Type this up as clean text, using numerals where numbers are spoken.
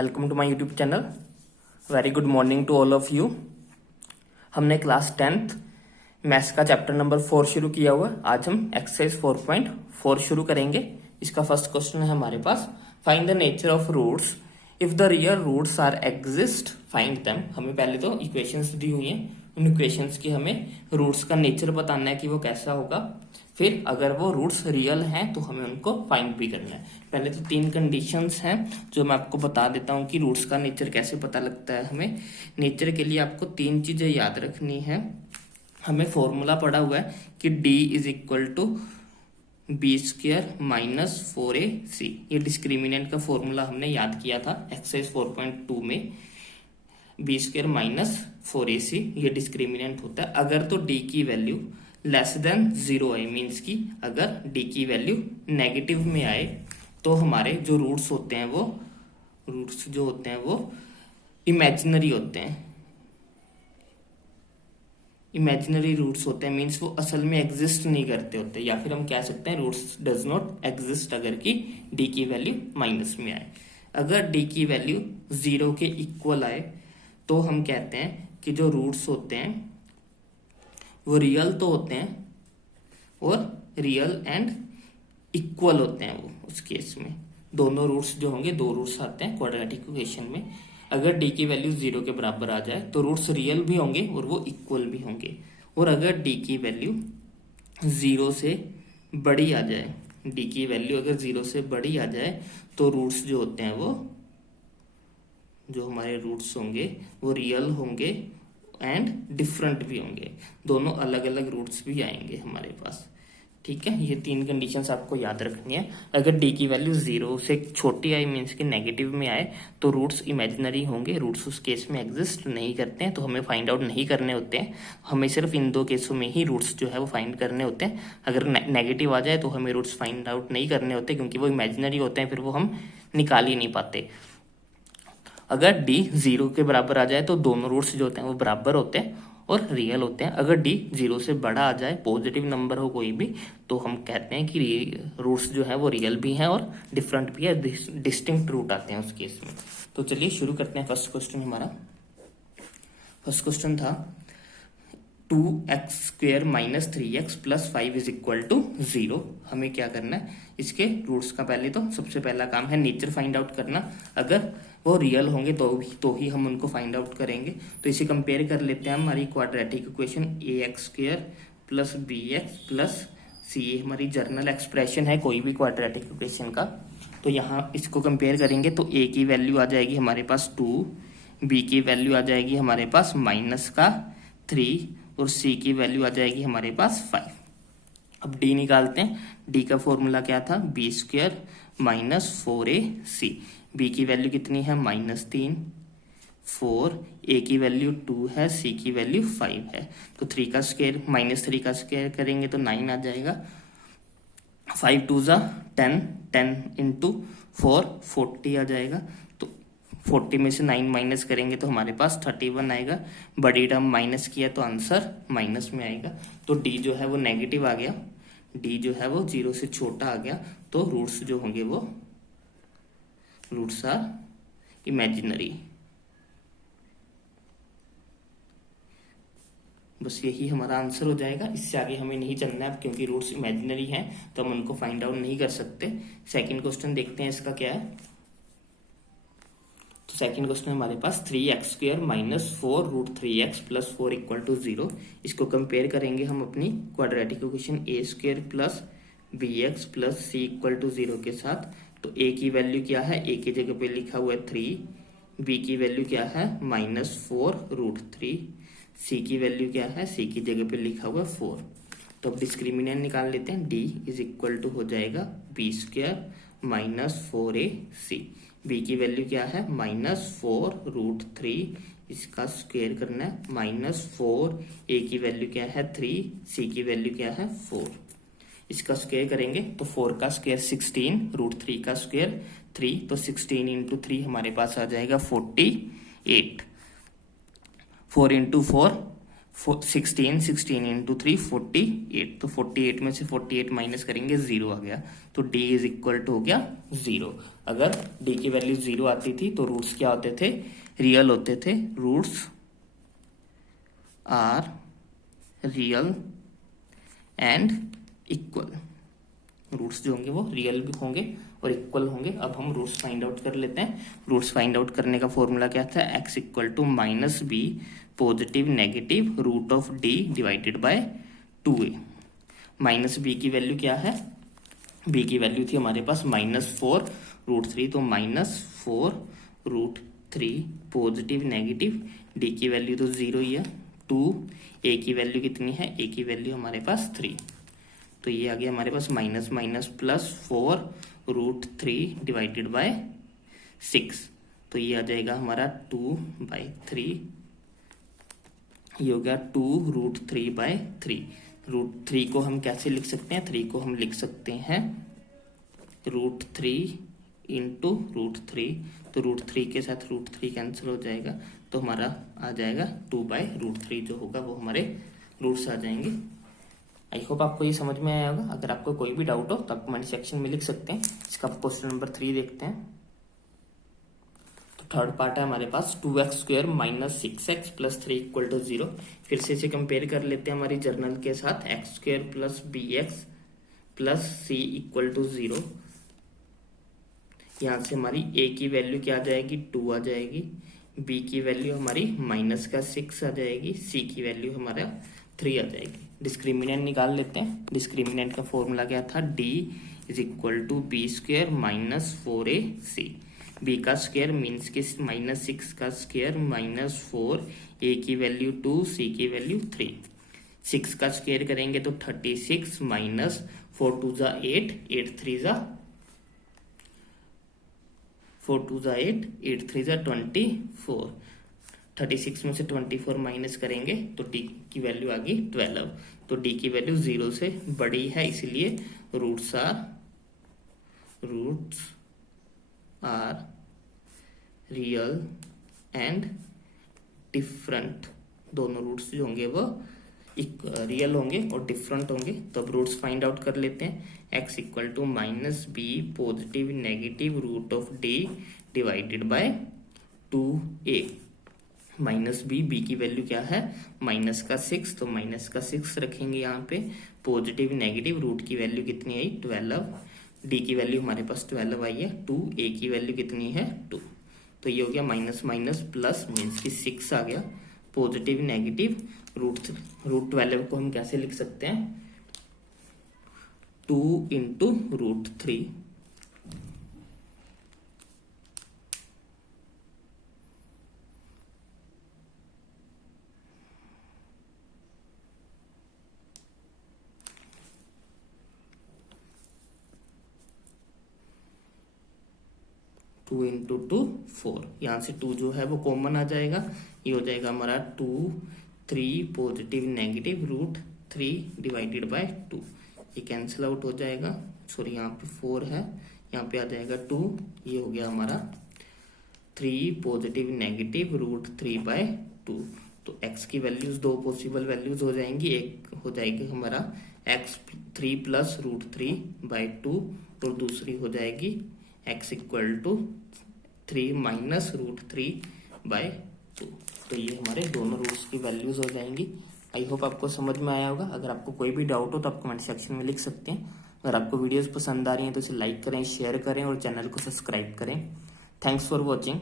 Welcome to my YouTube channel. Very good morning to all of you. हमने class 10th maths का chapter number 4 शुरू किया हुआ। आज हम एक्सरसाइज 4.4 शुरू करेंगे। इसका फर्स्ट क्वेश्चन है हमारे पास, find the nature of roots if the real roots are exist find them. हमें पहले तो इक्वेशंस दी हुई हैं, उन इक्वेशंस की हमें रूट्स का नेचर बताना है कि वो कैसा होगा। फिर अगर वो रूट्स रियल हैं तो हमें उनको फाइंड भी करना है। पहले तो 3 कंडीशंस हैं जो मैं आपको बता देता हूँ कि रूट्स का नेचर कैसे पता लगता है। हमें नेचर के लिए आपको 3 चीजें याद रखनी है। हमें फॉर्मूला पड़ा हुआ है कि d is equal to B square minus 4ac। ये डिस्क्रिमिनेंट का फॉर्मूला हमने याद किया था एक्सरसाइज 4.2 में। बी स्क्र माइनस 4ac ये डिस्क्रिमिनेंट होता है। अगर तो d की वैल्यू लेस देन 0 आए, मीन्स की अगर d की वैल्यू नेगेटिव में आए तो हमारे जो रूट्स होते हैं वो इमेजिनरी होते हैं। इमेजिनरी रूट्स होते हैं मीन्स वो असल में एग्जिस्ट नहीं करते होते, या फिर हम कह सकते हैं रूट्स डज नॉट एग्जिस्ट अगर की d की वैल्यू माइनस में आए। अगर d की वैल्यू 0 के इक्वल आए तो हम कहते हैं कि जो रूट्स होते हैं वो रियल तो होते हैं और रियल एंड इक्वल होते हैं। वो उस केस में दोनों रूट्स जो होंगे, 2 रूट्स आते हैं क्वाड्रेटिक इक्वेशन में। अगर d की वैल्यू 0 के बराबर आ जाए तो रूट्स रियल भी होंगे और वो इक्वल भी होंगे। और अगर d की वैल्यू 0 से बड़ी आ जाए, d की वैल्यू अगर 0 से बड़ी आ जाए तो रूट्स जो होते हैं वो, जो हमारे रूट्स होंगे वो रियल होंगे एंड डिफरेंट भी होंगे। दोनों अलग अलग रूट्स भी आएंगे हमारे पास। ठीक है, ये 3 कंडीशंस आपको याद रखनी है। अगर d की वैल्यू 0 से छोटी आई मीन्स कि नेगेटिव में आए तो रूट्स इमेजिनरी होंगे, रूट्स उस केस में एग्जिस्ट नहीं करते हैं, तो हमें फाइंड आउट नहीं करने होते हैं। हमें सिर्फ इन 2 केसों में ही रूट्स जो है वो फाइंड करने होते हैं। अगर नेगेटिव आ जाए तो हमें रूट्स फाइंड आउट नहीं करने होते क्योंकि वो इमेजिनरी होते हैं, फिर वो हम निकाल ही नहीं पाते। अगर d 0 के बराबर आ जाए तो दोनों रूट्स जो होते हैं वो बराबर होते हैं और रियल होते हैं। अगर d 0 से बड़ा आ जाए, पॉजिटिव नंबर हो कोई भी, तो हम कहते हैं कि रूट्स जो है वो रियल भी हैं और डिफरेंट भी है, डिस्टिंक्ट रूट आते हैं उस केस में। तो चलिए शुरू करते हैं। फर्स्ट क्वेश्चन हमारा, फर्स्ट क्वेश्चन था 2x square minus 3x plus 5 is equal to 0। हमें क्या करना है, इसके रूट्स का पहले तो सबसे पहला काम है नेचर फाइंड आउट करना। अगर वो रियल होंगे तो ही हम उनको फाइंड आउट करेंगे। तो इसे कंपेयर कर लेते हैं। हमारी quadratic equation ax square plus bx plus c हमारी जर्नल एक्सप्रेशन है कोई भी क्वाड्रेटिक इक्वेशन का। तो यहाँ इसको कंपेयर करेंगे तो a की वैल्यू आ जाएगी हमारे पास 2, b की वैल्यू आ जाएगी हमारे पास माइनस का 3 और c की वैल्यू आ जाएगी हमारे पास 5। अब d निकालते हैं। d का फॉर्मूला क्या था, B square minus 4ac। b की वैल्यू कितनी है, -3, 4, a की वैल्यू 2 है, c की वैल्यू 5 है। तो 3 का स्क्वायर माइनस 3 का स्क्वायर करेंगे तो 9 आ जाएगा। 5 2 जा 10, 10 इंटू 4 40 आ जाएगा। तो 40 में से 9 माइनस करेंगे तो हमारे पास 31 आएगा। बड़ी टर्म माइनस किया तो आंसर माइनस में आएगा। तो d जो है वो नेगेटिव आ गया, d जो है वो 0 से छोटा आ गया। तो रूट्स जो होंगे वो रूट्स आर इमेजिनरी। बस यही हमारा आंसर हो जाएगा। इससे आगे हमें नहीं चलना है क्योंकि रूट्स इमेजिनरी हैं तो हम उनको फाइंड आउट नहीं कर सकते। सेकंड क्वेश्चन देखते हैं इसका क्या है। तो सेकंड क्वेश्चन हमारे पास 3x square minus 4 root 3x plus 4 equal to 0। इसको कंपेयर करेंगे हम अपनी quadratic equation a square plus bx plus c equal to 0 के साथ। तो a की वैल्यू क्या है, a की जगह पे लिखा हुआ है 3, b की वैल्यू क्या है -4 रूट 3, c की वैल्यू क्या है, c की जगह पे लिखा हुआ है 4। तो अब डिस्क्रिमिनेंट निकाल लेते हैं। d इज इक्वल टू हो जाएगा B square minus 4ac। b की वैल्यू क्या है -4 रूट 3, इसका स्क्वायर करना है -4, a की वैल्यू क्या है 3, c की वैल्यू क्या है 4। इसका स्क्वायर करेंगे तो 4 का स्क्वायर 16, रूट 3 का स्क्वायर 3, तो 16 इंटू 3 हमारे पास आ जाएगा 48। 4 इंटू 4 16, 16 इंटू 3 48। तो 48 में से 48 माइनस करेंगे 0 आ गया। तो d इज इक्वल टू हो गया 0। अगर डी की वैल्यू 0 आती थी तो रूट्स क्या होते थे, रियल होते थे। Roots are real and equal, roots जो होंगे वो रियल भी होंगे और इक्वल होंगे। अब हम रूट्स फाइंड आउट कर लेते हैं। रूट्स फाइंड आउट करने का फॉर्मूला क्या था, x equal to minus B positive negative root of D divided by 2a। Minus B की वैल्यू क्या है, b की वैल्यू थी हमारे पास -4√3, तो -4√3 पॉजिटिव नेगेटिव, d की वैल्यू तो 0 ही है, 2, a की वैल्यू कितनी है, a की वैल्यू हमारे पास 3, तो ये आ गया हमारे पास minus minus plus 4√3 divided by 6, तो ये आ जाएगा हमारा 2/3, ये हो गया 2√3/3। √3 को हम कैसे लिख सकते हैं, 3 को हम लिख सकते हैं √3 इंटू √3, तो √3 के साथ √3 कैंसिल हो जाएगा, तो हमारा आ जाएगा 2/√3 जो होगा वो हमारे रूट्स आ जाएंगे। आई होप आपको ये समझ में आया होगा। अगर आपको कोई भी डाउट हो तो आप कमेंट सेक्शन में लिख सकते हैं। इसका क्वेश्चन नंबर 3 देखते हैं। तो थर्ड पार्ट है हमारे पास 2x² minus 6x plus 3 equal to 0। फिर से इसे कंपेयर कर लेते हैं हमारी जर्नल के साथ, x² plus bx plus c equal to 0। यहाँ से हमारी a की वैल्यू क्या आ जाएगी, 2 आ जाएगी, b की वैल्यू हमारी -6 आ जाएगी, c की वैल्यू हमारा 3 आ जाएगी। डिस्क्रिमिनेंट निकाल लेते हैं। डिस्क्रिमिनेंट का फॉर्मूला क्या था, d is equal to b² minus 4ac। b का स्क्वायर मीन्स कि -6 का स्क्वायर -4, a की वैल्यू 2, c की वैल्यू 3। 6 का स्क्वायर करेंगे तो 36 माइनस 4 2 जा 8, 8 3 जा 4 2 जा 8, 8 3 जा 24। 36 में से 24 माइनस करेंगे तो d की वैल्यू आ गई 12। तो d की वैल्यू 0 से बड़ी है, इसलिए roots are real and different. दोनों रूट्स जो होंगे वो रियल होंगे और डिफरेंट होंगे। तो अब रूट्स फाइंड आउट कर लेते हैं। x equal to minus B positive negative root of d divided by 2a। Minus B की वैल्यू क्या है, -6, तो -6 रखेंगे यहाँ पे। पॉजिटिव नेगेटिव रूट की वैल्यू कितनी आई, 12, डी की वैल्यू हमारे पास 12 आई है, 2, ए की वैल्यू कितनी है 2, तो ये हो गया माइनस माइनस प्लस मीन्स की 6 आ गया। पॉजिटिव नेगेटिव रूट 12 को हम कैसे लिख सकते हैं, 2 इंटू √3, टू इंटू 2 4, यहाँ से 2 जो है वो कॉमन आ जाएगा, ये हो जाएगा हमारा 2 3 पॉजिटिव नेगेटिव √3 डिवाइडेड बाय 2, ये कैंसिल आउट हो जाएगा। सॉरी यहाँ पे 4 है, यहाँ पे आ जाएगा 2, ये हो गया हमारा 3 पॉजिटिव नेगेटिव √3/2। तो x की वैल्यूज दो पॉसिबल वैल्यूज हो जाएंगी, एक हो जाएगी हमारा x 3 प्लस √3/2 और दूसरी हो जाएगी x इक्वल टू 3 माइनस √3/2। तो ये हमारे दोनों रूट्स की वैल्यूज हो जाएंगी। आई होप आपको समझ में आया होगा। अगर आपको कोई भी डाउट हो तो आप कमेंट सेक्शन में लिख सकते हैं। अगर आपको वीडियोस पसंद आ रही हैं तो इसे लाइक करें, शेयर करें और चैनल को सब्सक्राइब करें। Thanks for watching.